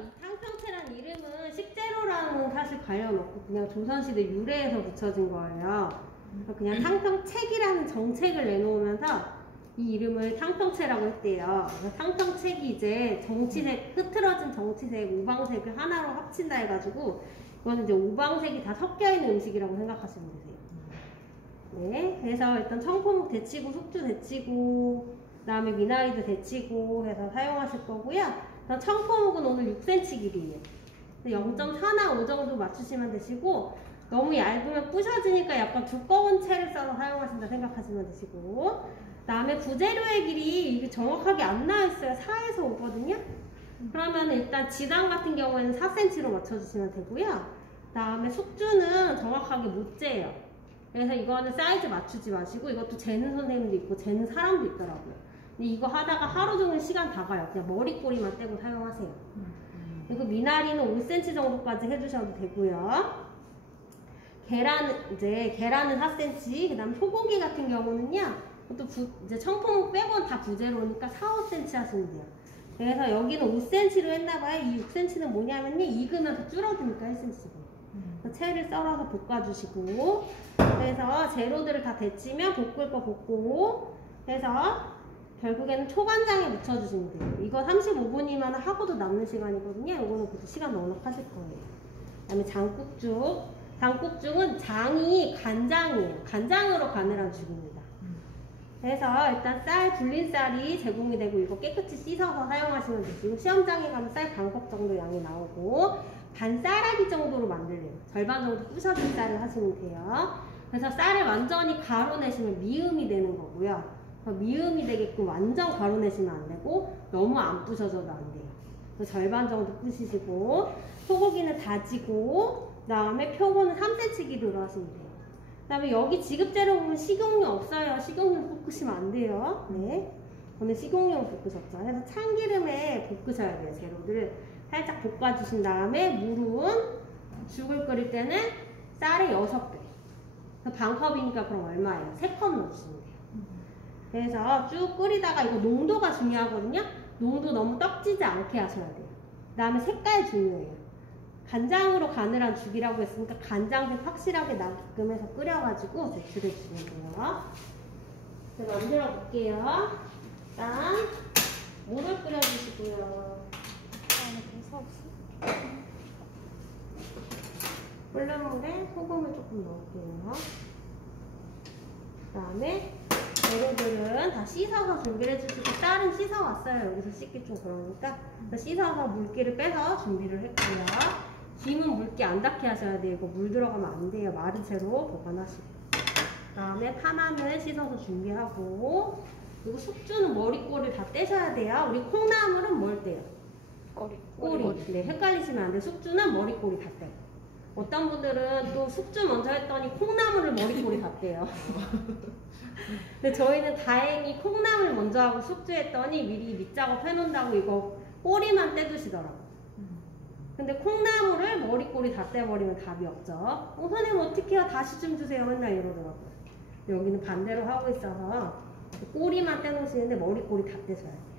이 탕평채라는 이름은 식재료랑은 사실 관련 없고 그냥 조선시대 유래에서 붙여진 거예요. 그냥 탕평책이라는 정책을 내놓으면서 이 이름을 탕평채라고 했대요. 탕평책이 이제 정치색, 흐트러진 정치색, 우방색을 하나로 합친다 해가지고 이거는 이제 우방색이 다 섞여있는 음식이라고 생각하시면 되세요. 네, 그래서 일단 청포묵 데치고, 숙주 데치고, 그 다음에 미나리도 데치고 해서 사용하실 거고요. 청포묵은 오늘 6cm 길이에요. 0.4나 5 정도 맞추시면 되시고, 너무 얇으면 부셔지니까 약간 두꺼운 채를 썰어 사용하신다 생각하시면 되시고, 그 다음에 부재료의 길이 이게 정확하게 안 나와있어요. 4에서 5거든요. 그러면 일단 지당 같은 경우에는 4cm로 맞춰주시면 되고요. 그 다음에 숙주는 정확하게 못 재요. 그래서 이거는 사이즈 맞추지 마시고, 이것도 재는 선생님도 있고 재는 사람도 있더라고요. 근데 이거 하다가 하루 종일 시간 다 가요. 그냥 머리꼬리만 떼고 사용하세요. 그리고 미나리는 5cm 정도까지 해주셔도 되고요. 계란은 4cm, 그 다음 소고기 같은 경우는요, 또 이제 청포묵 빼고는 다 부재료니까 4, 5cm 하시면 돼요. 그래서 여기는 5cm로 했나봐요. 이 6cm는 뭐냐면요, 익으면서 줄어드니까 1cm고. 채를 썰어서 볶아주시고, 그래서 재료들을 다 데치면 볶을 거 볶고, 해서 결국에는 초간장에 묻혀주시면 돼요. 이거 35분이면 하고도 남는 시간이거든요. 이거는 그래도 시간 넉넉하실 거예요. 그 다음에 장국죽. 장국죽은 장이 간장이에요. 간장으로 간을 한 죽입니다. 그래서 일단 쌀, 불린 쌀이 제공이 되고 이거 깨끗이 씻어서 사용하시면 되시고, 시험장에 가면 쌀 반컵 정도 양이 나오고, 반 쌀아기 정도로 만들래요. 절반 정도 부셔진 쌀을 하시면 돼요. 그래서 쌀을 완전히 가루내시면 미음이 되는 거고요. 미음이 되게끔 완전 가루내시면 안 되고, 너무 안 부셔져도 안 돼요. 절반 정도 부시시고, 소고기는 다지고, 그 다음에 표고는 3cm 길이로 하시면 돼요. 그 다음에 여기 지급재료 보면 식용유 없어요. 식용유 볶으시면 안 돼요. 네. 오늘 식용유 볶으셨죠. 그래서 참기름에 볶으셔야 돼요. 재료들을 살짝 볶아주신 다음에 물은 죽을 끓일 때는 쌀에 6배. 반컵이니까 그럼 얼마예요? 3컵 넣어주시면 돼요. 그래서 쭉 끓이다가 이거 농도가 중요하거든요. 농도 너무 떡지지 않게 하셔야 돼요. 그 다음에 색깔 중요해요. 간장으로 간을 한 죽이라고 했으니까 간장색 확실하게 나게끔 해서 끓여가지고 제출해주시면 돼요. 제가 만들어 볼게요. 일단 물을 끓여주시고요. 끓는 물에 소금을 조금 넣을게요. 그 다음에 재료들은 다 씻어서 준비를 해주시고, 쌀은 씻어왔어요. 여기서 씻기 좀 그러니까 씻어서 물기를 빼서 준비를 했고요. 김은 물기 안 닿게 하셔야 돼요. 이거 물 들어가면 안 돼요. 마른 채로 보관하시고. 그 다음에 파마늘 씻어서 준비하고, 그리고 숙주는 머리꼬리를 다 떼셔야 돼요. 우리 콩나물은 뭘 떼요? 꼬리. 네, 헷갈리시면 안 돼요. 숙주는 머리꼬리 다 떼요. 어떤 분들은 또 숙주 먼저 했더니 콩나물을 머리꼬리 다 떼요. 근데 저희는 다행히 콩나물 먼저 하고 숙주 했더니 미리 밑작업 해놓는다고 이거 꼬리만 떼두시더라고요. 근데 콩나물을 머리꼬리 다 떼버리면 답이 없죠. 선생님 어떻게 해요? 다시 좀 주세요. 맨날 이러더라고요. 여기는 반대로 하고 있어서 꼬리만 떼놓으시는데 머리꼬리 다 떼셔야 돼요.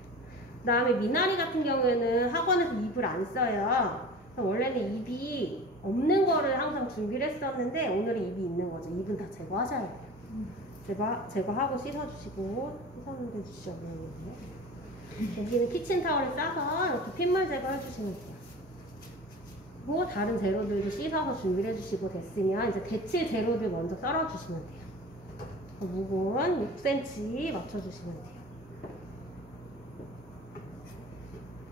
그 다음에 미나리 같은 경우에는 학원에서 잎을 안 써요. 원래는 잎이 없는 거를 항상 준비를 했었는데 오늘은 잎이 있는 거죠. 잎은 다 제거하셔야 돼요. 제거하고 씻어주시고, 씻어놓게 주시죠. 여기는 키친타월에 싸서 이렇게 핏물 제거해주시면 돼요. 그리고 다른 재료들도 씻어서 준비를 해주시고 됐으면 이제 데칠 재료들 먼저 썰어주시면 돼요. 묵은 6cm 맞춰주시면 돼요.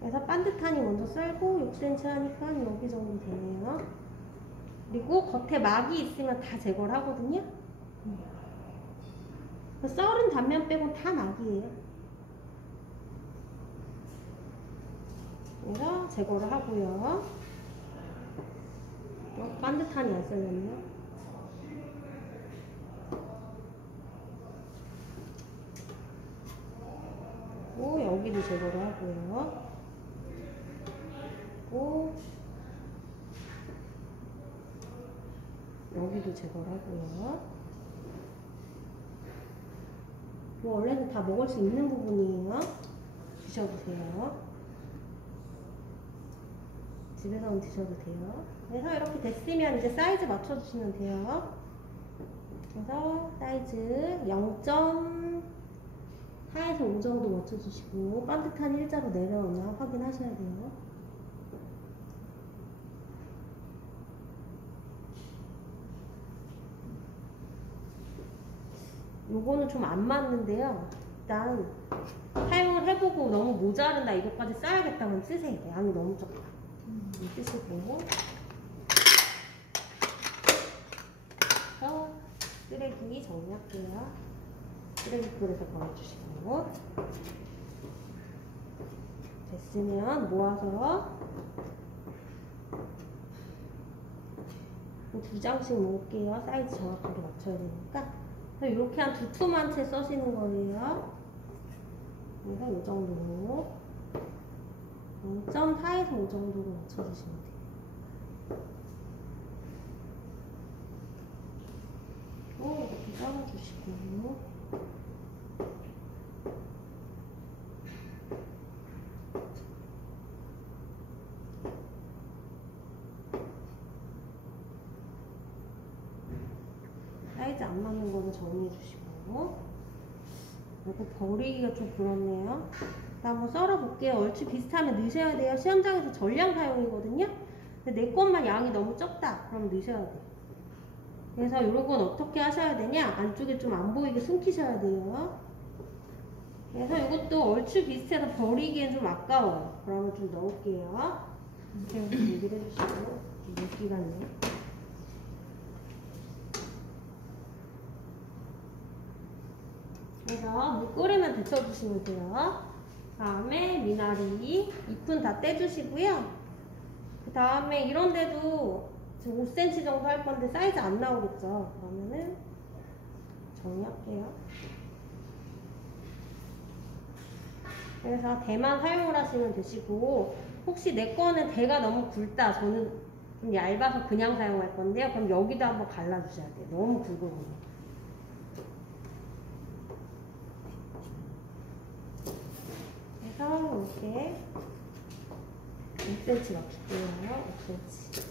그래서 반듯하니 먼저 썰고 6cm 하니까 여기 정도 되네요. 그리고 겉에 막이 있으면 다 제거를 하거든요. 썰은 단면 빼고 다 막이에요. 그래서 제거를 하고요. 반듯하니 안 썰렸네요. 여기도 제거를 하고요. 여기도 제거를 하고요. 원래는 다 먹을 수 있는 부분이에요. 드셔보세요. 집에서는 드셔도 돼요. 그래서 이렇게 됐으면 이제 사이즈 맞춰주시면 돼요. 그래서 사이즈 0.4에서 5 정도 맞춰주시고 반듯한 일자로 내려오나 확인하셔야 돼요. 요거는 좀 안 맞는데요. 일단 사용을 해보고 너무 모자른다 이것까지 써야겠다면 쓰세요. 양이 너무 적다. 쓰시고 쓰레기 정리할게요. 쓰레기 그릇에 버려주시고 됐으면 모아서 2장씩 모을게요. 사이즈 정확하게 맞춰야 되니까. 이렇게 한 2툼한 채 써시는 거예요. 그래서 이 정도 0.4에서 5 정도로 맞춰주시면 돼요. 이렇게 썰어주시고 사이즈 안 맞는 거는 정리해 주시고 이거 버리기가 좀 그렇네요. 한번 썰어 볼게요. 얼추 비슷하면 넣으셔야 돼요. 시험장에서 전량 사용이거든요. 근데 내 것만 양이 너무 적다 그럼 넣으셔야 돼요. 그래서 이런 건 어떻게 하셔야 되냐, 안쪽에 좀 안 보이게 숨기셔야 돼요. 그래서 이것도 얼추 비슷해서 버리기엔 좀 아까워요. 그러면 좀 넣을게요. 이렇게 얘기를 해주시고 물기가 있네. 그래서 물 끓으면 데쳐주시면 돼요. 다음에 미나리 잎은 다 떼주시고요. 그 다음에 이런 데도 지금 5cm 정도 할 건데 사이즈 안 나오겠죠. 그러면은 정리할게요. 그래서 대만 사용을 하시면 되시고, 혹시 내 거는 대가 너무 굵다, 저는 좀 얇아서 그냥 사용할 건데요. 그럼 여기도 한번 갈라주셔야 돼요. 너무 굵으면. 그래서 이렇게 5cm 맞출게요. 5cm.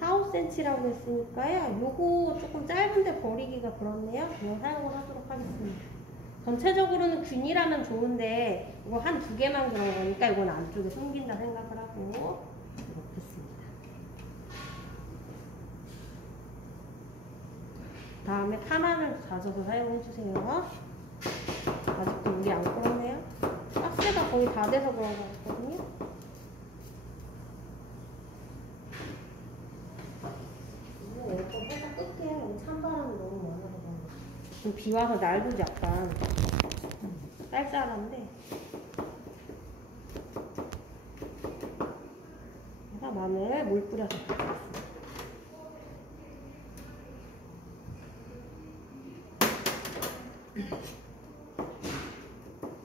4~5cm라고 했으니까요. 요거 조금 짧은데 버리기가 그렇네요. 그냥 사용을 하도록 하겠습니다. 전체적으로는 균일하면 좋은데 이거 한 2개만 그런 거니까 이건 안쪽에 숨긴다 생각을 하고 넣겠습니다. 다음에 파마늘 다져서 사용해주세요. 아직도 물이 안 끓었네요. 박스가 거의 다 돼서 그런 거 같거든요. 에어컨 살짝 끌게요. 찬바람이 너무 많아서 좀 비 와서 날도 약간 쌀쌀한데. 그래서 마늘 물 뿌려서 볶겠습니다.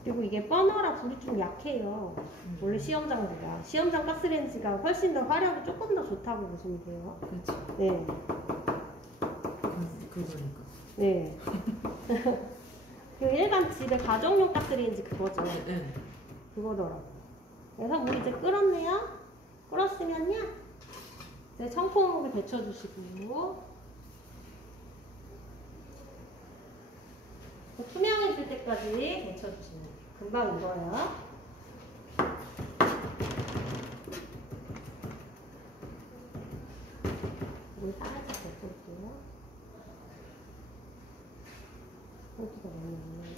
그리고 이게 버너라 불이 좀 약해요. 원래 시험장보다. 시험장 가스레인지가 훨씬 더 화력이 조금 더 좋다고 보시면 돼요. 그렇죠. 네. 그거니까. 네. 그 일반 집에 가정용 가스레인지 그거죠. 네. 그거더라고. 그래서 물 이제 끓었네요. 끓었으면요. 이제 청포묵을 데쳐주시고. 투명해질 때까지 데쳐주시면 돼요. 금방 익어요. 물 살짝 데쳐줄게요. 소주가 너무 많네요.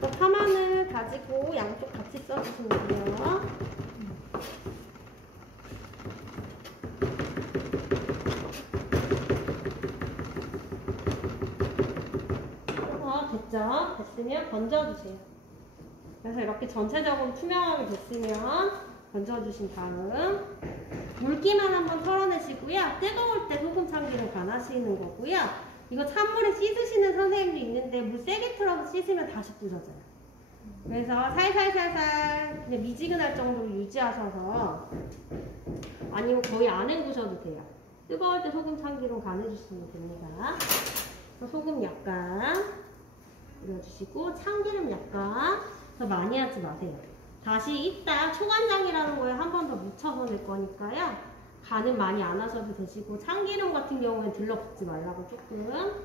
또 파마늘 다지고 양쪽 같이 써주시면 돼요. 됐죠? 됐으면 건져주세요. 그래서 이렇게 전체적으로 투명하게 됐으면 건져주신 다음 물기만 한번 털어내시고요. 뜨거울 때 소금 참기름 간하시는 거고요. 이거 찬물에 씻으시는 선생님도 있는데 물 세게 틀어서 씻으면 다시 부서져요. 그래서 살살살살 그냥 미지근할 정도로 유지하셔서, 아니면 거의 안 헹구셔도 돼요. 뜨거울 때 소금 참기름 간해주시면 됩니다. 소금 약간 뿌려주시고 참기름 약간 더 많이 하지 마세요. 다시 이따 초간장이라는 거에 한 번 더 묻혀서 낼 거니까요. 간은 많이 안 하셔도 되시고 참기름 같은 경우엔 들러붙지 말라고 조금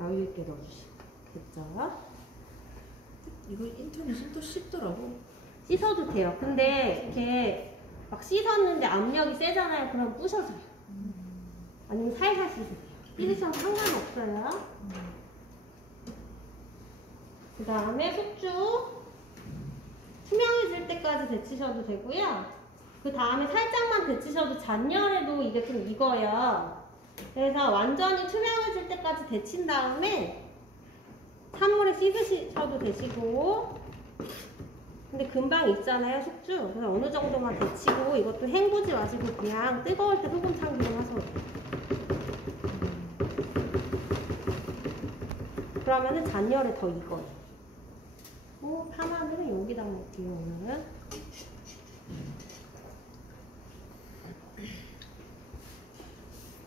여유 있게 넣어주시고 됐죠? 이거 인터넷은 또 씹더라고. 씻어도 돼요. 근데 이렇게 막 씻었는데 압력이 세잖아요. 그럼 부셔져요. 아니면 살살 씻으세요. 씻으셔도 상관없어요. 그 다음에 숙주 투명해질 때까지 데치셔도 되고요. 그 다음에 살짝만 데치셔도 잔열에도 이게 좀 익어요. 그래서 완전히 투명해질 때까지 데친 다음에 찬물에 씻으셔도 되시고, 근데 금방 익잖아요, 숙주. 그래서 어느 정도만 데치고 이것도 헹구지 마시고 그냥 뜨거울 때 소금 참기름 하셔도 돼요. 그러면은 잔열에 더 익어요. 파마늘은 여기다 넣을게요, 오늘은.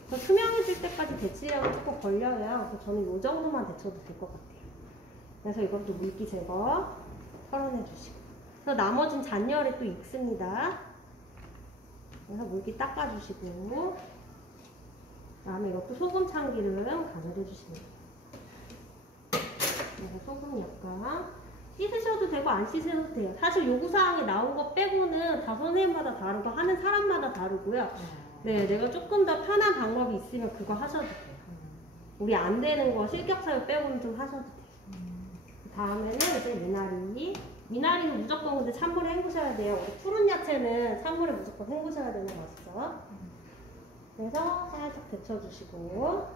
투명해질 때까지 데치려면 조금 걸려요. 그래서 저는 이 정도만 데쳐도 될 것 같아요. 그래서 이것도 물기 제거 털어내주시고. 그래서 나머진 잔열에 또 익습니다. 그래서 물기 닦아주시고, 그다음에 이것도 소금 참기름 간을해주시면 돼요. 그래서 소금 약간 씻으셔도 되고 안 씻으셔도 돼요. 사실 요구사항에 나온 거 빼고는 다 선생님마다 다르고 하는 사람마다 다르고요. 네, 내가 조금 더 편한 방법이 있으면 그거 하셔도 돼요. 우리 안 되는 거 실격사유 빼고는 좀 하셔도 돼요. 그 다음에는 이제 미나리는 무조건 근데 찬물에 헹구셔야 돼요. 우리 푸른 야채는 찬물에 무조건 헹구셔야 되는 거 아시죠? 그래서 살짝 데쳐주시고,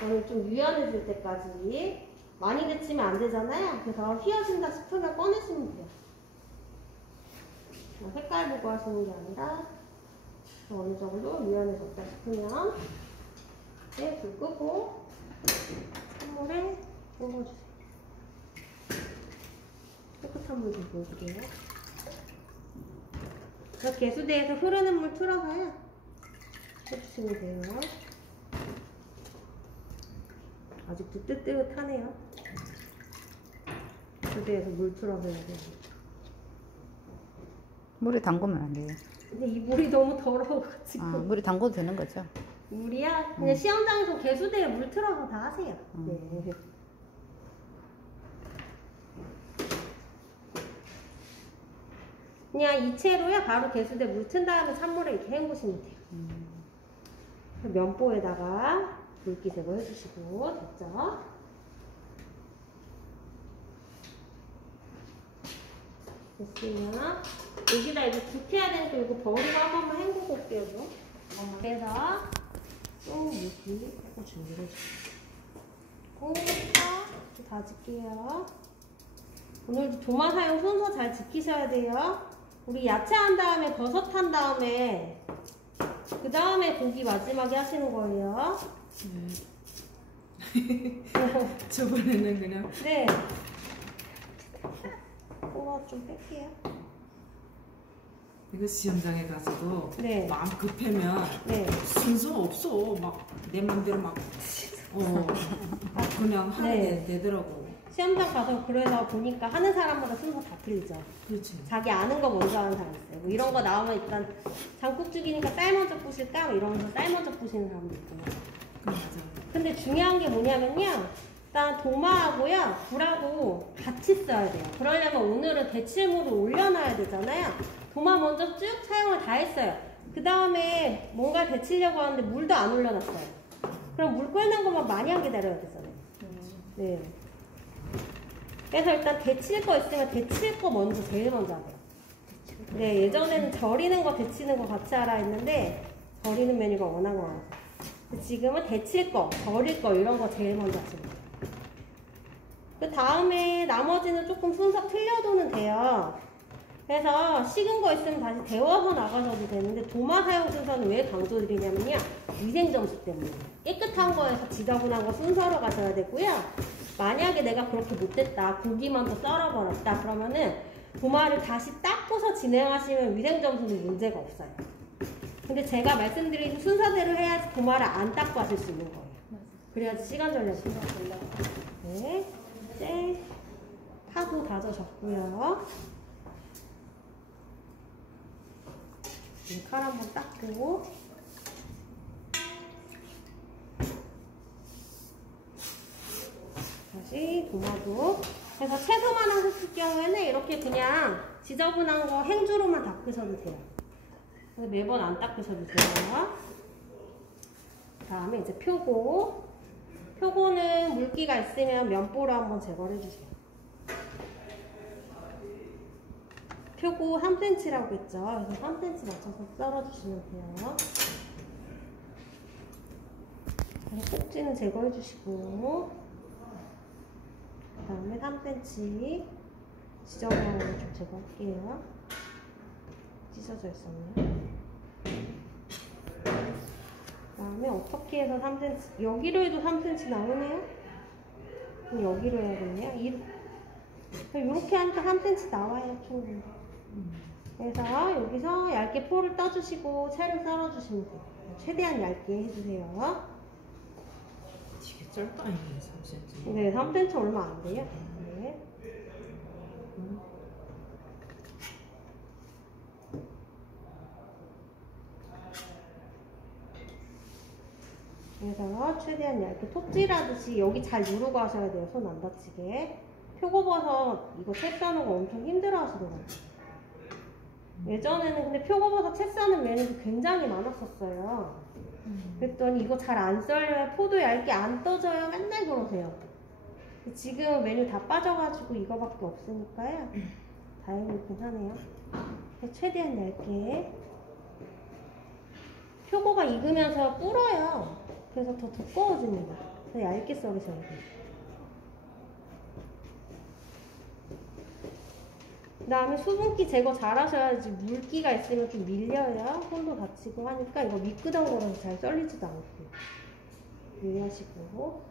저는 좀 유연해질 때까지, 많이 데치면 안 되잖아요. 그래서 휘어진다 싶으면 꺼내시면 돼요. 색깔 보고 하시는 게 아니라 어느 정도 유연해졌다 싶으면 이제 불 끄고 찬물에 헹궈주세요. 깨끗한 물 좀 부을게요. 개수대에서 흐르는 물 틀어서요 해주시면 돼요. 아직도 뜨뜻하네요. 개수대에서 물 틀어서 해야 돼요. 물에 담그면 안 돼요. 근데 이 물이 너무 더러워가지고. 물에 담궈도 되는 거죠? 물이야? 그냥 시험장에서 개수대에 물 틀어서 다 하세요. 네. 그냥 이 채로요 바로 개수대 물 튼 다음에 찬물에 이렇게 헹구시면 돼요. 면보에다가 물기 제거 해주시고 됐죠? 됐으면 여기다 이거 죽해야 되니까 이거 버리고 한 번만 헹구고 올게요. 그래서 또 물기 조금 준비를 해주세요. 이렇게 다질게요. 오늘도 도마 사용 순서 잘 지키셔야 돼요. 우리 야채 한 다음에 버섯 한 다음에 그 다음에 고기 마지막에 하시는 거예요. 네. 저번에는 그냥 네. 꼬마 좀 뺄게요. 이거 시험장에 가서도 네. 마음 급하면 네. 순서 없어. 막 내 맘대로 막 그냥 하게 네. 되더라고. 시험장 가서 그래서 보니까 하는 사람마다 순서 다 틀리죠. 그렇지. 자기 아는 거 먼저 하는 사람 있어요. 뭐 이런 거 나오면 일단 장국죽이니까 쌀 먼저 부실까? 뭐 이러면서 쌀 먼저 부시는 사람도 있고. 맞아. 근데 중요한 게 뭐냐면요. 일단 도마하고요, 불하고 같이 써야 돼요. 그러려면 오늘은 데칠물을 올려놔야 되잖아요. 도마 먼저 쭉 사용을 다 했어요. 그 다음에 뭔가 데치려고 하는데 물도 안 올려놨어요. 그럼 물 끓는 것만 마냥 기다려야 되잖아요. 네. 그래서 일단 데칠 거 있으면 데칠 거 먼저 제일 먼저 하세요. 네, 예전에는 절이는 거 데치는 거 같이 하라 했는데 절이는 메뉴가 워낙 많아서 지금은 데칠 거, 절일 거 이런 거 제일 먼저 하시면 돼요. 그 다음에 나머지는 조금 순서 틀려도는 돼요. 그래서 식은 거 있으면 다시 데워서 나가셔도 되는데 도마 사용 순서는 왜 강조드리냐면요. 위생점수 때문에. 깨끗한 거에서 지저분한 거 순서로 가셔야 되고요. 만약에 내가 그렇게 못했다. 고기만 더 썰어버렸다. 그러면은 도마를 다시 닦고서 진행하시면 위생점수는 문제가 없어요. 근데 제가 말씀드린 순서대로 해야지 도마를 안 닦고 하실 수 있는 거예요. 그래야지 시간 절약이 생각된다. 네, 이제 파도 다져졌고요. 칼 한번 닦고 다시 도마도. 그래서 채소만 하셨을 경우에는 이렇게 그냥 지저분한 거 행주로만 닦으셔도 돼요. 매번 안 닦으셔도 돼요. 다음에 이제 표고. 표고는 물기가 있으면 면보로 한번 제거를 해주세요. 표고 3cm라고 했죠. 그래서 3cm 맞춰서 썰어주시면 돼요. 그래서 꼭지는 제거해주시고, 그 다음에 3cm 지저분한 거 좀 제거할게요. 찢어져 있었네요. 그 다음에 어떻게 해서 3cm, 여기로 해도 3cm 나오네요? 그럼 여기로 해야겠네요. 이렇게 하니까 3cm 나와요, 충분히. 그래서 여기서 얇게 포를 떠주시고 채를 썰어주시면 돼요. 최대한 얇게 해주세요. 되게 짧다, 이게 3cm. 네, 3cm 얼마 안 돼요. 네. 그래서 최대한 얇게 톱질하듯이 여기 잘 누르고 하셔야 돼요. 손 안 다치게. 표고버섯 이거 채 써는 거 엄청 힘들어 하시더라고요. 예전에는 근데 표고버섯 채 써는 메뉴도 굉장히 많았었어요. 그랬더니 이거 잘 안 썰려요. 포도 얇게 안 떠져요. 맨날 그러세요. 지금 메뉴 다 빠져가지고 이거밖에 없으니까요. 다행이긴 하네요. 최대한 얇게. 표고가 익으면서 불어요. 그래서 더 두꺼워집니다. 더 얇게 썰으셔야 돼요. 그 다음에 수분기 제거 잘 하셔야지. 물기가 있으면 좀 밀려요. 손도 다치고 하니까 이거 미끄덩거려서 잘 썰리지도 않고. 유의하시고.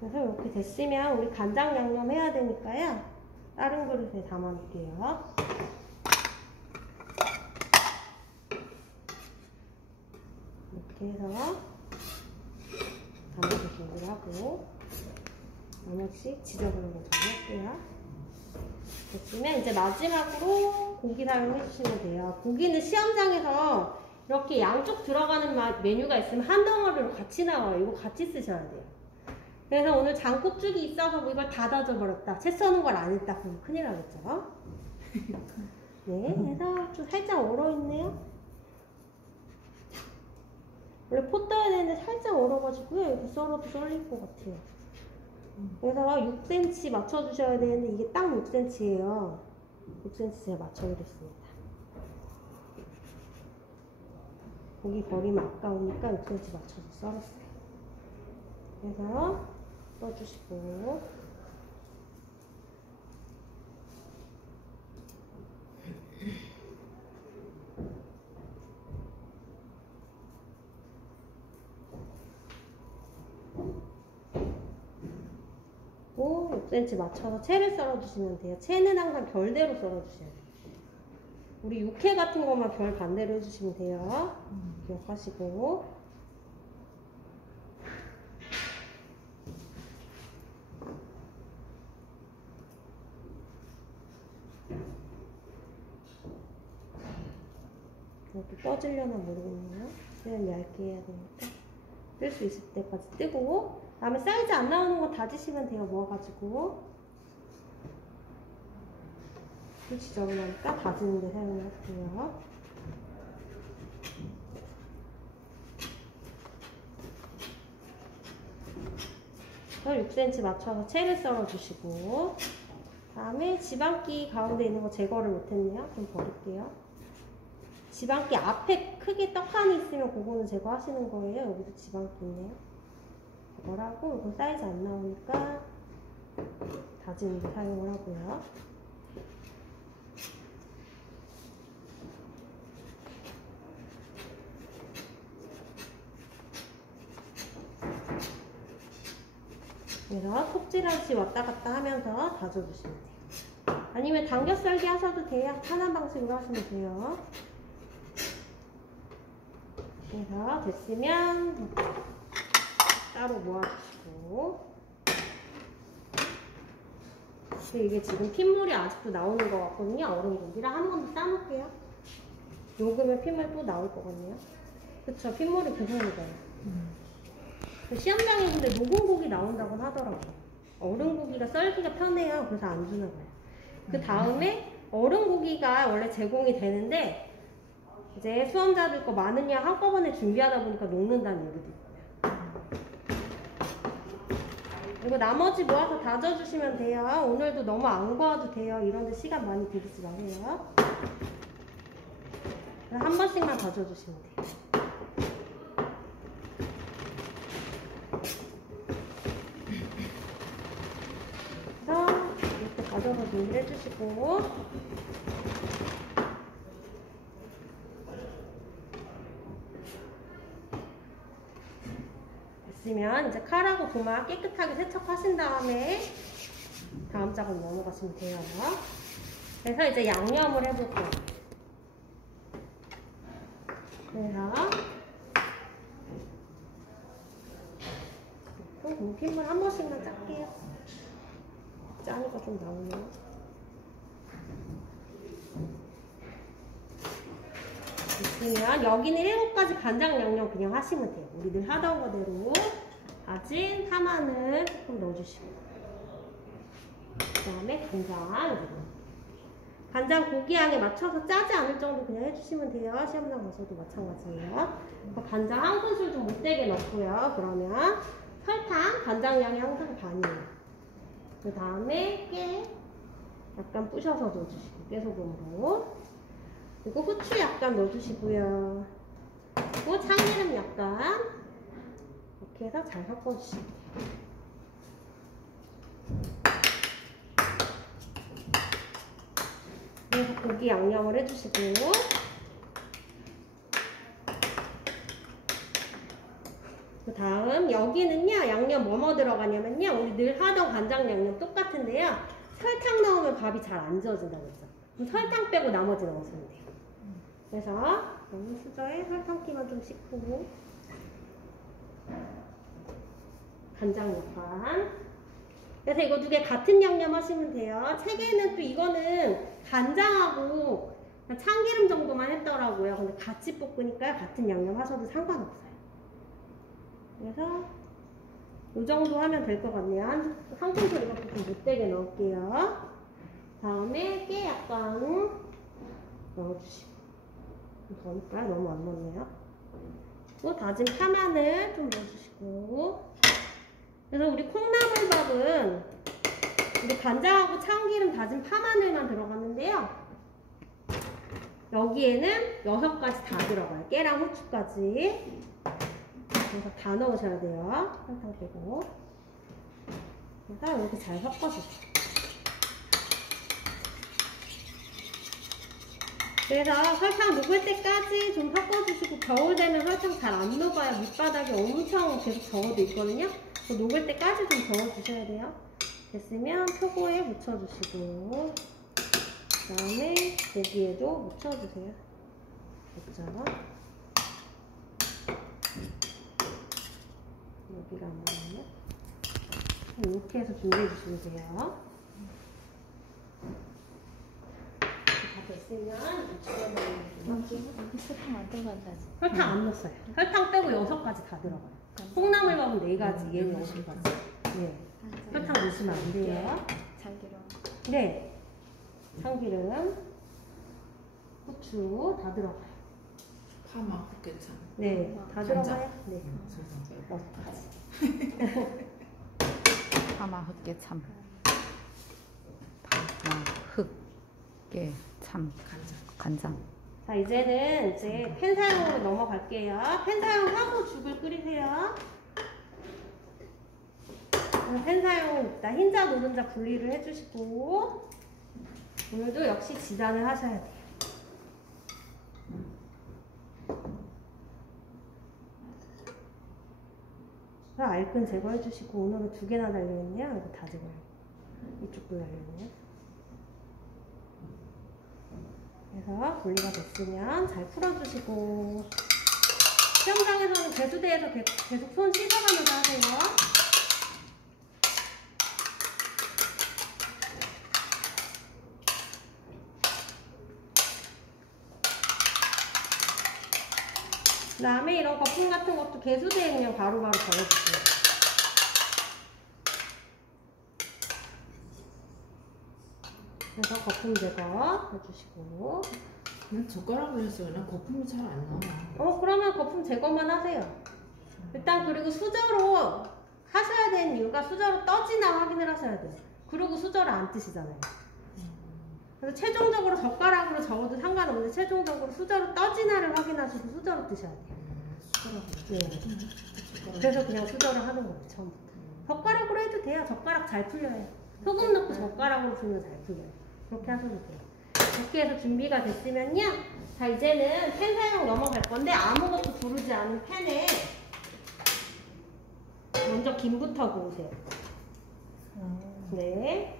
그래서 이렇게 됐으면 우리 간장 양념 해야 되니까요. 다른 그릇에 담아놓을게요. 이렇게 해서 담아줄 준비를 하고 나머지 지저분한 거 정리할게요. 됐으면 이제 마지막으로 고기 사용해 주시면 돼요. 고기는 시험장에서 이렇게 양쪽 들어가는 메뉴가 있으면 한 덩어리로 같이 나와요. 이거 같이 쓰셔야 돼요. 그래서 오늘 장국죽이 있어서 뭐 이걸 다 다져버렸다. 채 써는 걸 안 했다. 그럼 큰일 나겠죠? 네, 그래서 좀 살짝 얼어있네요. 원래 포 떠야 되는데 살짝 얼어가지고요. 이렇게 썰어도 썰릴 것 같아요. 그래서 6cm 맞춰주셔야 되는데 이게 딱 6cm예요. 6cm 제가 맞춰드렸습니다. 고기 버리면 아까우니까 6cm 맞춰서 썰었어요. 그래서 떠주시고 또 6cm 맞춰서 채를 썰어주시면 돼요. 채는 항상 결대로 썰어주셔야 돼요. 우리 육회 같은 것만 결 반대로 해주시면 돼요. 기억하시고 이렇게 떠질려나 모르겠네요. 그냥 얇게 해야 되니까 뜰 수 있을 때까지 뜨고 다음에 사이즈 안 나오는 거 다지시면 돼요. 모아가지고 그 지저분하니까 다지는 데 사용을 할게요. 그래서 6cm 맞춰서 채를 썰어주시고 다음에 지방기 가운데 있는 거 제거를 못했네요. 좀 버릴게요. 지방기 앞에 크게 떡하니 있으면 그거는 제거하시는 거예요. 여기도 지방기 있네요. 제거하고 이거 사이즈 안 나오니까 다지는 데 사용을 하고요. 그래서 톱질하듯이 왔다 갔다 하면서 다져주시면 돼요. 아니면 당겨썰기 하셔도 돼요. 편한 방식으로 하시면 돼요. 그래서 됐으면 따로 모아주시고. 근데 이게 지금 핏물이 아직도 나오는 것 같거든요. 얼음 고기랑 한 번 더 싸놓을게요. 녹으면 핏물 또 나올 거거든요. 그쵸? 핏물이 계속 녹아요. 시험장에 근데 녹은 고기 나온다고 하더라고요. 얼음 고기가 썰기가 편해요. 그래서 안 주나 봐요. 그 다음에 얼음 고기가 원래 제공이 되는데 이제 수험자들 거 많은 양 한꺼번에 준비하다 보니까 녹는다는 얘기도 있고요. 이거 나머지 모아서 다져주시면 돼요. 오늘도 너무 안 구워도 돼요. 이런데 시간 많이 들이지 마세요. 한 번씩만 다져주시면 돼요. 그래서 이렇게 다져서 준비해주시고, 됐으면 이제 칼하고 도마 깨끗하게 세척하신 다음에 다음 작업 넘어가시면 돼요. 그래서 이제 양념을 해볼게요. 그래서 핏물 한 번씩만 짤게요. 짜니까 좀 나오네요. 있으면 여기는 7가지 간장 양념 그냥 하시면 돼요. 우리 늘 하던 거대로 다진 파마늘 조금 넣어주시고, 그 다음에 간장 고기 양에 맞춰서 짜지 않을 정도 그냥 해주시면 돼요. 시험장 가서도 마찬가지예요. 간장 한 큰술 좀 못되게 넣고요. 그러면 설탕, 간장 양이 항상 반이에요. 그 다음에 깨 약간 부셔서 넣어주시고, 깨소금으로. 그리고 후추 약간 넣어주시고요. 그리고 참기름 약간 이렇게 해서 잘 섞어주시면 돼요. 그래서 고기 양념을 해주시고, 그 다음 여기는요 양념 뭐뭐 들어가냐면요, 우리 늘 하던 간장 양념 똑같은데요, 설탕 넣으면 밥이 잘 안 지어진다고 했죠. 그럼 설탕 빼고 나머지 넣으시면 돼요. 그래서 여기 수저에 설탕기만 좀 씻고, 간장 약간. 그래서 이거 두 개 같은 양념 하시면 돼요. 책에는 또 이거는 간장하고 참기름 정도만 했더라고요. 근데 같이 볶으니까 같은 양념 하셔도 상관없어요. 그래서 이 정도 하면 될 것 같네요. 한 큰술 이렇게 좀 못되게 넣을게요. 다음에 깨 약간 넣어주시고, 더 넣을까요? 너무 안 넣네요. 또 다진 파마늘 좀 넣어주시고. 그래서 우리 콩나물밥은 우리 간장하고 참기름, 다진 파마늘만 들어갔는데요, 여기에는 6가지 다 들어가요. 깨랑 후추까지. 그래서 다 넣으셔야 돼요. 설탕 빼고. 그래서 이렇게 잘 섞어주세요. 그래서 설탕 녹을 때까지 좀 섞어주시고, 겨울 되면 설탕 잘 안 녹아요. 밑바닥이 엄청 계속 적어도 있거든요. 녹을 때까지 좀 저어주셔야 돼요. 됐으면 표고에 묻혀주시고, 그 다음에 고기에도 묻혀주세요. 됐죠? 여기가 안 나오네. 이렇게 해서 준비해주시면 돼요. 다 됐으면 여기 설탕 안 들어간다지. 설탕 안 넣었어요. 설탕 빼고 6가지 다 들어가요. 콩나물밥은 4가지, 얘는 6가지. 네. 설탕 넣으시면 안 돼요. 참기름. 네. 참기름, 후추 다 들어가요. 파마 흑개참. 네, 다 간장. 들어가요. 네. 설탕 빼고. 6가지. 파마 흑게 참. 파마 흑게 참. 간장. 자, 이제는 이제 팬 사용으로 넘어갈게요. 팬 사용하고 죽을 끓이세요. 팬 사용 일단 흰자 노른자 분리를 해주시고, 오늘도 역시 지단을 하셔야 돼요. 알끈 제거해주시고 오늘은 2개나 달려있네요. 이거 다 제거해요. 이쪽도 달려있네요. 그래서 분리가 됐으면 잘 풀어주시고 수영장에서는 배수대에서 계속 손 씻어가면서 하세요. 그 다음에 이런 거품 같은 것도 배수대에 그냥 바로바로 걸어주세요. 그래서 거품 제거 해주시고 그냥 젓가락으로 해서 그냥 거품이 잘 안 나와. 그러면 거품 제거만 하세요. 일단 그리고 수저로 하셔야 되는 이유가 수저로 떠지나 확인을 하셔야 돼요. 그리고 수저를 안 뜨시잖아요. 그래서 최종적으로 젓가락으로 적어도 상관없는데 최종적으로 수저로 떠지나를 확인하시고 수저로 뜨셔야 돼요. 숟가락으로. 네. 그래서 그냥 수저를 하는 거예요. 처음부터. 젓가락으로 해도 돼요. 젓가락 잘 풀려요. 소금 넣고 젓가락으로 풀면 잘 풀려요. 그렇게 하셔도 돼요. 이렇게 해서 준비가 됐으면요. 자, 이제는 팬 사용 넘어갈 건데 아무것도 두르지 않은 팬에 먼저 김부터 구우세요. 네.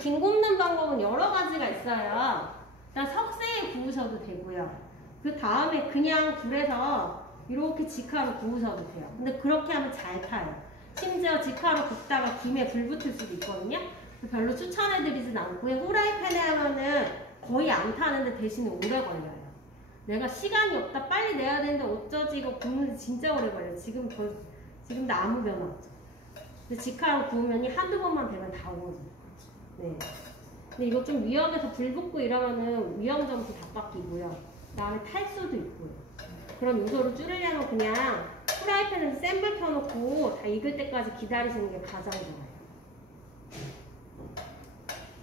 김 굽는 방법은 여러 가지가 있어요. 일단 석쇠에 구우셔도 되고요. 그 다음에 그냥 불에서 이렇게 직화로 구우셔도 돼요. 근데 그렇게 하면 잘 타요. 심지어 직화로 굽다가 김에 불 붙을 수도 있거든요. 별로 추천해드리진 않고요. 후라이팬에 하면은 거의 안 타는데 대신에 오래 걸려요. 내가 시간이 없다, 빨리 내야 되는데 어쩌지 이거 굽는데 진짜 오래 걸려요. 지금도 아무 변화 없죠. 근데 직화로 구우면 한두 번만 되면 다 구워져요. 네. 근데 이거 좀 위험해서 불 붙고 이러면은 위험 점수 다 바뀌고요. 그 다음에 탈 수도 있고요. 그런 요소를 줄이려면 그냥 프라이팬에서 센 불 켜놓고 다 익을 때까지 기다리시는 게 가장 좋아요.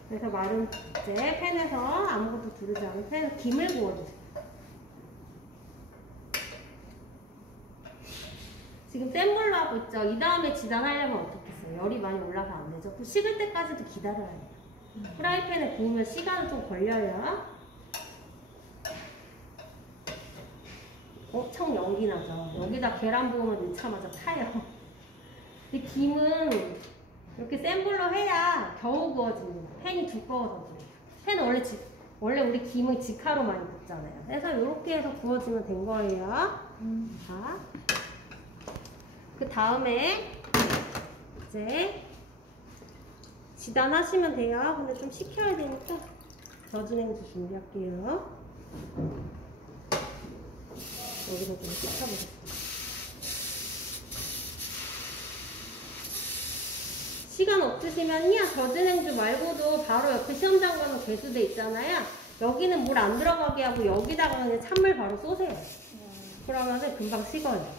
그래서 마른 이제 팬에서 아무것도 두르지 않은 팬에서 김을 구워주세요. 지금 센 불로 하고 있죠. 이 다음에 지단하려면 어떻겠어요? 열이 많이 올라가 안 되죠. 그 식을 때까지도 기다려야 돼요. 프라이팬에 구우면 시간은 좀 걸려요. 엄청 연기 나죠. 여기다 계란 부으면 넣자마자 타요. 근데 김은 이렇게 센 불로 해야 겨우 구워집니다. 팬이 두꺼워서 그래요. 팬은 원래 우리 김은 직화로 많이 굽잖아요. 그래서 이렇게 해서 구워지면 된 거예요. 자, 그 다음에 이제 지단하시면 돼요. 근데 좀 식혀야 되니까 저준행주 준비할게요. 여기서 좀 식혀보겠습니다. 시간 없으시면요, 젖은행주 말고도 바로 옆에 시험장 가는 배수대 있잖아요. 여기는 물 안 들어가게 하고 여기다가 그냥 찬물 바로 쏘세요. 그러면은 금방 식어요.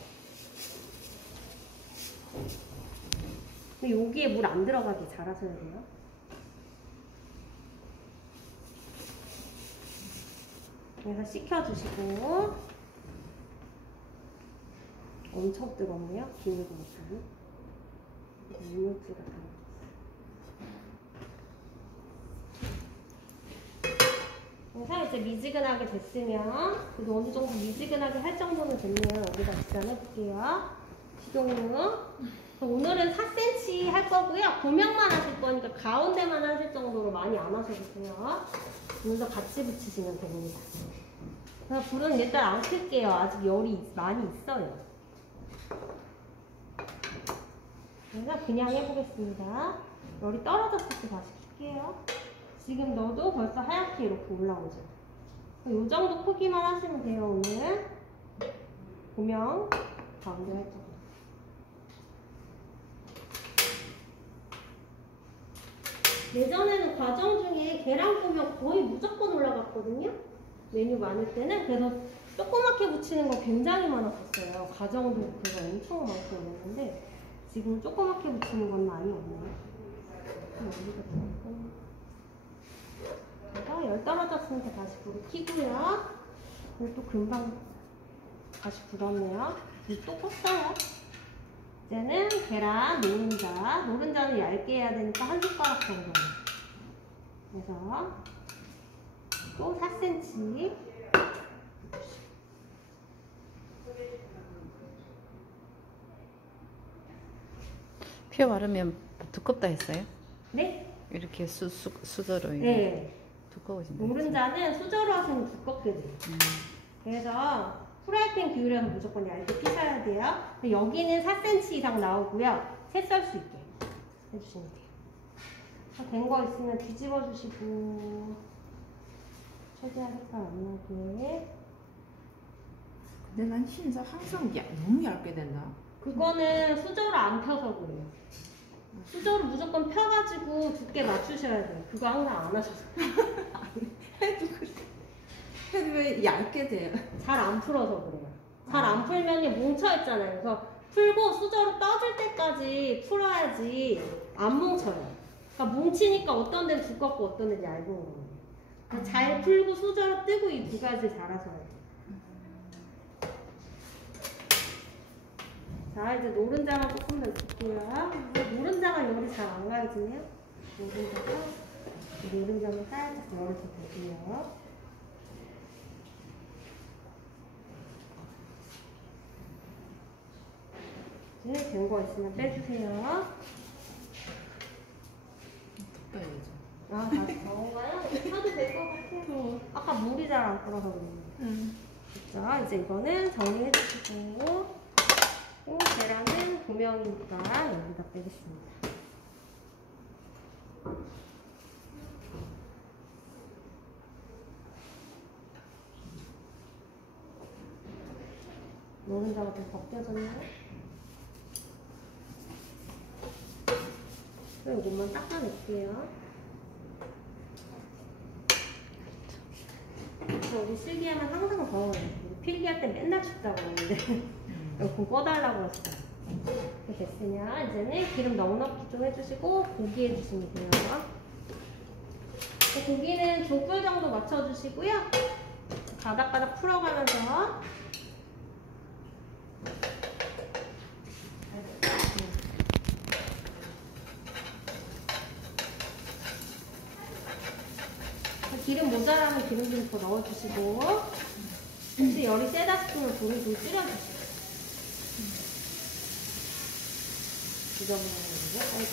근데 여기에 물 안 들어가게 잘 하셔야 돼요. 그래서 식혀주시고. 엄청 뜨겁네요. 기울고 못하니. 이물질 같은 그래서 이제 미지근하게 됐으면, 그래도 어느 정도 미지근하게 할 정도는 됐네요. 여기다 지단해볼게요. 식용유. 오늘은 4cm 할 거고요. 도명만 하실 거니까 가운데만 하실 정도로 많이 안 하셔도 돼요. 오늘도 같이 붙이시면 됩니다. 그래서 불은 일단 안 클게요. 아직 열이 많이 있어요. 그래서 그냥 해보겠습니다. 열이 떨어졌을 때 다시 킬게요. 지금 넣어도 벌써 하얗게 이렇게 올라오죠. 이 정도 크기만 하시면 돼요. 오늘 고명 가운데 살짝. 예전에는 과정 중에 계란 구우면 거의 무조건 올라갔거든요. 메뉴 많을 때는. 그래서 조그맣게 붙이는 거 굉장히 많았었어요. 과정도 그거 엄청 많고 이랬는데 지금 조그맣게 붙이는 건 많이 없네요. 그래서 열 떨어졌으니까 다시 불을 켜고요. 그리고 또 금방 다시 불었네요. 불 또 껐어요. 이제는 계란 노른자. 노른자는 얇게 해야 되니까 한 숟가락 정도. 그래서 또 4cm. 펴 바르면 두껍다 했어요? 네? 이렇게 수저로 네. 두꺼워진다. 노른자는 수저로 하시면 두껍게 돼요. 그래서 프라이팬 기울여서 무조건 얇게 피셔야 돼요. 여기는 4cm 이상 나오고요. 채 썰 수 있게 해주시면 돼요. 된 거 있으면 뒤집어 주시고 최대한 색깔 안 나게. 근데 난 흰자 항상 너무 얇게 된다. 그거는 수저로 안 펴서 그래요. 수저로 무조건 펴가지고 두께 맞추셔야 돼요. 그거 항상 안 하셔서. 해도 그래. 해도 왜 얇게 돼요? 잘 안 풀어서 그래요. 잘 안 풀면 뭉쳐있잖아요. 그래서 풀고 수저로 떠줄 때까지 풀어야지 안 뭉쳐요. 그러니까 뭉치니까 어떤 데는 두껍고 어떤 데는 얇은 거예요. 그러니까 잘 풀고 수저로 뜨고 이 두 가지 잘하셔야 돼요. 자, 이제 노른자만 조금 더 넣을게요. 노른자가 열이 잘 안 가해지네요. 노른자만 살짝 열을 더 볼게요. 이제 된 거 있으면 빼주세요. 더 빼야죠. 아, 다시 더운가요? 해도 될 것 같아요. 아까 물이 잘 안 끓어서 그런데. 자, 이제 이거는 정리해 주시고. 계란은 고명이니까 여기다 빼겠습니다. 노른자가 좀 벗겨졌나요? 이것만 닦아낼게요. 우리 실기하면 항상 더워요. 필기할 때 맨날 춥다고 그러는데 에어컨 꺼달라고 했어요. 이렇게 됐으면 이제는 기름 넉넉히 좀 해주시고 고기 해주시면 돼요. 고기는 중불 정도 맞춰주시고요. 가닥가닥 풀어가면서 기름 모자라면 기름 좀 더 넣어주시고 혹시 열이 세다 싶으면 불을 좀 줄여주시고 지저분한 거고 빨리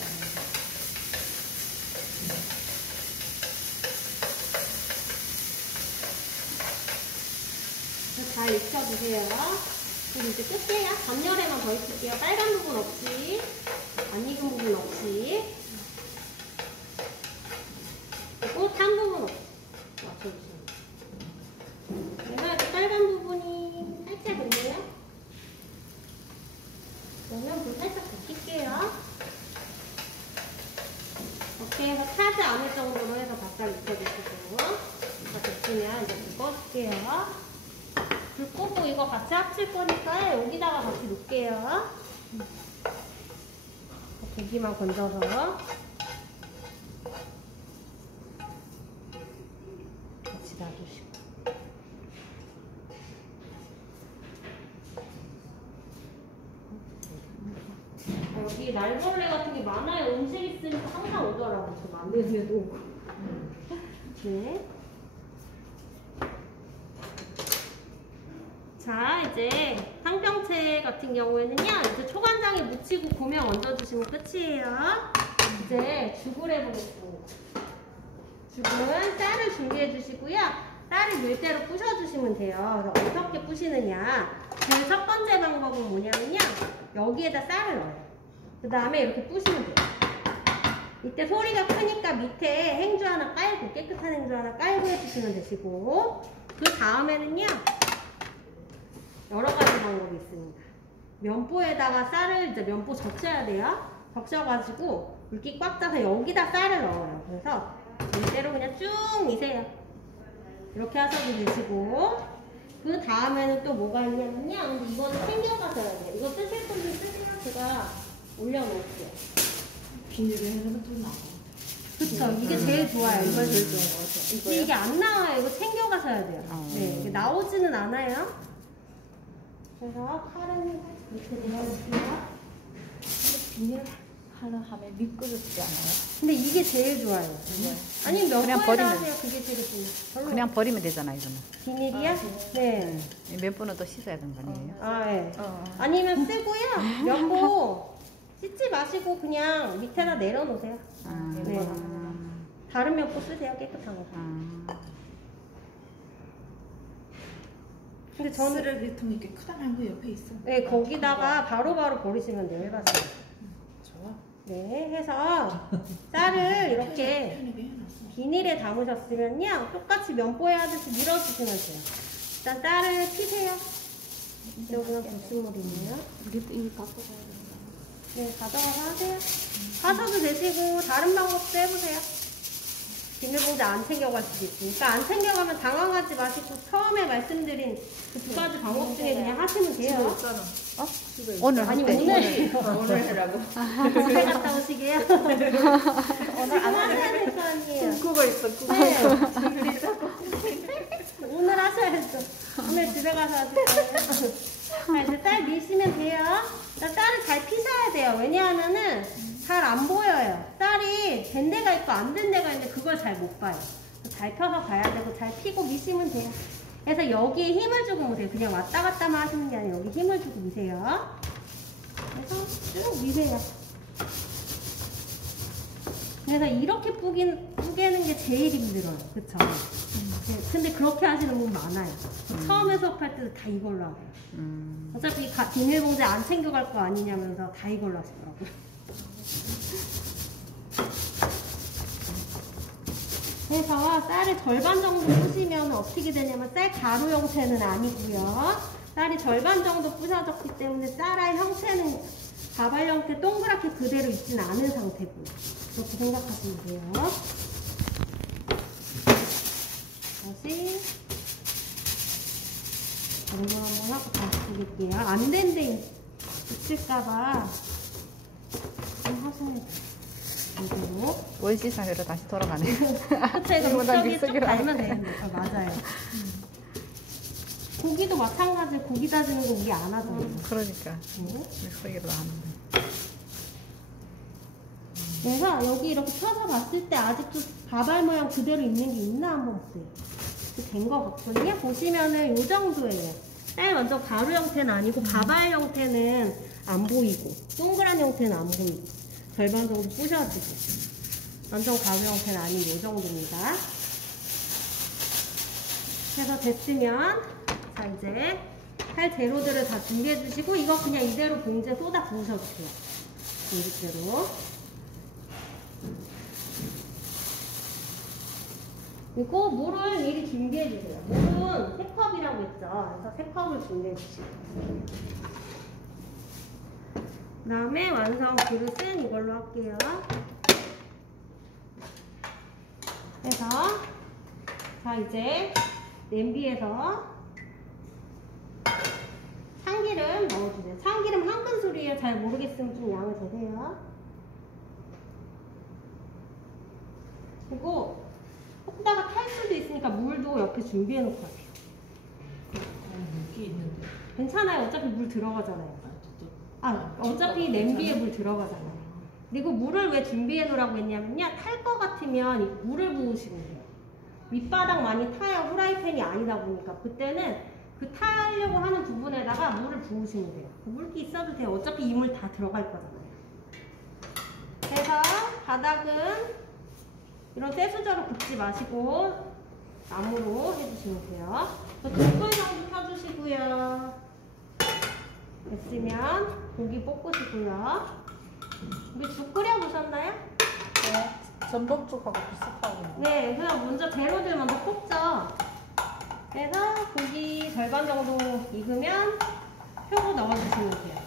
잘 익혀주세요. 그리고 이제 끝에요. 전열에만 더 익힐게요. 빨간 부분 없이 안 익은 부분 없이 그리고 탄 부분 없이 맞춰주시면 돼요. 그래서 이렇게 빨간 부분이 살짝 있네요. 그러면 불 살짝 더 낄게요. 이렇게 해서 타지 않을 정도로 해서 바싹 익혀주시고 다 됐으면 이제 불 꺼줄게요. 불 끄고 이거 같이 합칠 거니까 여기다가 같이 놓을게요. 고기만 건져서 같이 놔두시고 여기 날벌레 같은 게 많아요. 음식 있으니까 항상 오더라고. 저 만들기에도 오고. 네. 자, 이제 상병채 같은 경우에는요, 이제 초간장에 묻히고 고명 얹어주시면 끝이에요. 이제 죽을 해보겠습니다. 죽은 쌀을 준비해 주시고요. 쌀을 물대로 부셔주시면 돼요. 그래서 어떻게 부시느냐. 제일 첫 번째 방법은 뭐냐면요, 여기에다 쌀을 넣어요. 그 다음에 이렇게 부시면 돼요. 이때 소리가 크니까 밑에 행주 하나 깔고, 깨끗한 행주 하나 깔고 해주시면 되시고, 그 다음에는요, 여러 가지 방법이 있습니다. 면보에다가 쌀을 이제 면보 적셔야 돼요. 적셔가지고 물기 꽉 짜서 여기다 쌀을 넣어요. 그래서 이대로 그냥 쭉 미세요. 이렇게 하셔도 되시고, 그 다음에는 또 뭐가 있냐면요. 근데 이거는 챙겨가셔야 돼요. 이거 쓰실 분들 쓰시면 제가 올려놓을게요. 비닐에 해놓으면 또 나와. 그쵸. 이게 제일 좋아요. 이걸 제일 좋아요. 근데 이게 안 나와요. 이거 챙겨가셔야 돼요. 네, 이게 나오지는 않아요. 그래서 칼은 이렇게 내려놓을게요. 비닐 하나 하면 미끄럽지 않아요? 근데 이게 제일 좋아요. 아니면 몇 그냥 번에다 버리면 하세요. 그게 제일 좋아요. 그냥 버리면 되잖아 이거는. 비닐이야? 네. 몇 번은 또 씻어야 되는 거 아니에요? 아, 네. 아니면 쓰고요. 면보 씻지 마시고 그냥 밑에다 내려놓으세요. 네. 다른 면포 쓰세요, 깨끗한 거. 근데 저는 쓰레기통 이렇게 크다란 거 옆에 있어. 네, 거기다가 바로바로 버리시면 돼요. 해봤어요. 좋아. 네, 해서 쌀을 이렇게 편하게 해놨어. 비닐에 담으셨으면요, 똑같이 면보에 하듯이 밀어주시면 돼요. 일단 쌀을 피세요. 여기는 불순물이네요. 이거 갖고 가야 된다. 네, 가져가서 하세요. 하셔도 되시고 다른 방법도 해보세요. 비닐봉지 안 챙겨갈 수도 있으니까 안 챙겨가면 당황하지 마시고 처음에 말씀드린 그 두 가지 방법 중에 그냥 하시면 돼요. 오늘 아니 할 때. 오늘 해라고. 집에 갔다 오시게요? 오늘 안 하셔야 될 거 아니에요. 그거 있어. 그거. 네. 오늘 하셔야죠. 오늘 집에 가서 하실 거예요. 자, 이제 쌀 미시면 돼요. 쌀을 잘 피셔야 돼요. 왜냐하면은 잘 안 보여요. 쌀이 된 데가 있고 안 된 데가 있는데 그걸 잘 못 봐요. 잘 펴서 가야 되고 잘 피고 미시면 돼요. 그래서 여기에 힘을 주고 미세요. 그냥 왔다 갔다만 하시는 게 아니라 여기 힘을 주고 미세요. 그래서 쭉 미세요. 그래서 이렇게 뿌개는 게 제일 힘들어요. 그쵸? 근데 그렇게 하시는 분 많아요. 처음에 수업할 때도 다 이걸로 하고요. 어차피 비닐봉지 안 챙겨갈 거 아니냐면서 다 이걸로 하시더라고요. 그래서 쌀을 절반 정도 뿌시면 어떻게 되냐면 쌀 가루 형태는 아니고요. 쌀이 절반 정도 부셔졌기 때문에 쌀알 형태는 가발 형태 동그랗게 그대로 있지는 않은 상태고요. 그렇게 생각하시면 돼요. 다시 정도 한번 하고 다시 드릴게요. 안 된 데 있을까봐 좀 하셔야 돼요. 이대로. 원시상으로 다시 돌아가네. 그쵸, 이거 목적이 쭉 달면 되는데. 맞아요. 고기도 마찬가지로 고기 다지는 거 우리 안 하잖아요. 그러니까. 네. 믹서기로 하는데. 그래서 여기 이렇게 펴서 봤을 때 아직도 가발 모양 그대로 있는 게 있나 한번 보세요. 된 거 같거든요. 보시면은 이 정도예요. 쌀 완전 가루 형태는 아니고 가발 형태는 안 보이고 동그란 형태는 안 보이고 절반 정도 부셔지고 완전 가루 형태는 아닌 이 정도입니다. 그래서 됐으면 자 이제 살 재료들을 다 준비해 주시고 이거 그냥 이대로 봉지에 쏟아 부으셔주세요. 봉지대로. 그리고 물을 미리 준비해 주세요. 물은 3컵이라고 했죠. 그래서 3컵을 준비해 주시고. 그 다음에 완성 그릇은 이걸로 할게요. 그래서 자 이제 냄비에서 참기름 넣어주세요. 참기름 한 큰술이에요. 잘 모르겠으면 좀 양을 재세요. 그리고 볶다가 탈 수도 있으니까 물도 옆에 준비해 놓고 하세요. 물기 있는데. 괜찮아요. 어차피 물 들어가잖아요. 어차피 냄비에 물 들어가잖아요. 그리고 물을 왜 준비해 놓으라고 했냐면요. 탈 것 같으면 물을 부으시면 돼요. 밑바닥 많이 타야 후라이팬이 아니다 보니까 그때는 그 타려고 하는 부분에다가 물을 부으시면 돼요. 물기 있어도 돼요. 어차피 이 물 다 들어갈 거잖아요. 그래서 바닥은 이런 쇠수저로 굽지 마시고 나무로 해주시면 돼요. 둥글 정도 펴주시고요. 됐으면 고기 볶으시고요. 우리 죽 끓여 보셨나요? 네. 전복죽하고 비슷하고. 네, 그냥 먼저 재료들 먼저 볶죠. 그래서 고기 절반 정도 익으면 표고 넣어주시면 돼요.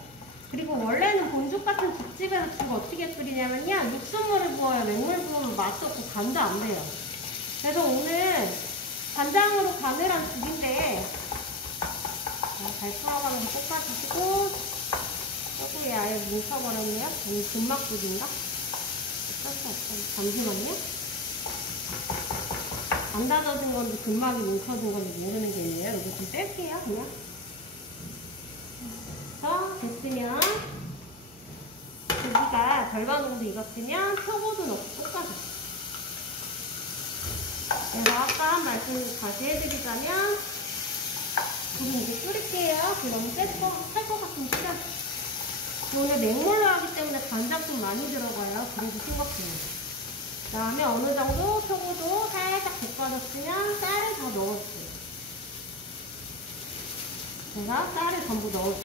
그리고 원래는 본죽 같은 죽집에서 죽 어떻게 끓이냐면요. 육수물을 부어요. 맹물 부으면 맛이 없고 간도 안 돼요. 그래서 오늘 간장으로 간을 한 죽인데 잘 풀어가면서 볶아주시고 소고기 아예 뭉쳐버렸네요. 금막국인가? 어쩔 수 없어요. 잠시만요. 안 다져진 건데 금막이 뭉쳐진 건지 모르는 게 있네요. 이거 좀 뺄게요. 그냥. 됐으면 고기가 절반 정도 익었으면 표고도 넣고 볶아주세요. 그래서 아까 한 말씀 다시 해드리자면 불은 이제 끓일게요. 불 너무 셀 것 같으면 끓여. 오늘 맹물로 하기 때문에 간장 좀 많이 들어가요. 그래도 싱겁해요. 그 다음에 어느 정도 소고도 살짝 볶아줬으면 쌀을 더 넣어줄게요. 제가 쌀을 전부 넣어줄게요.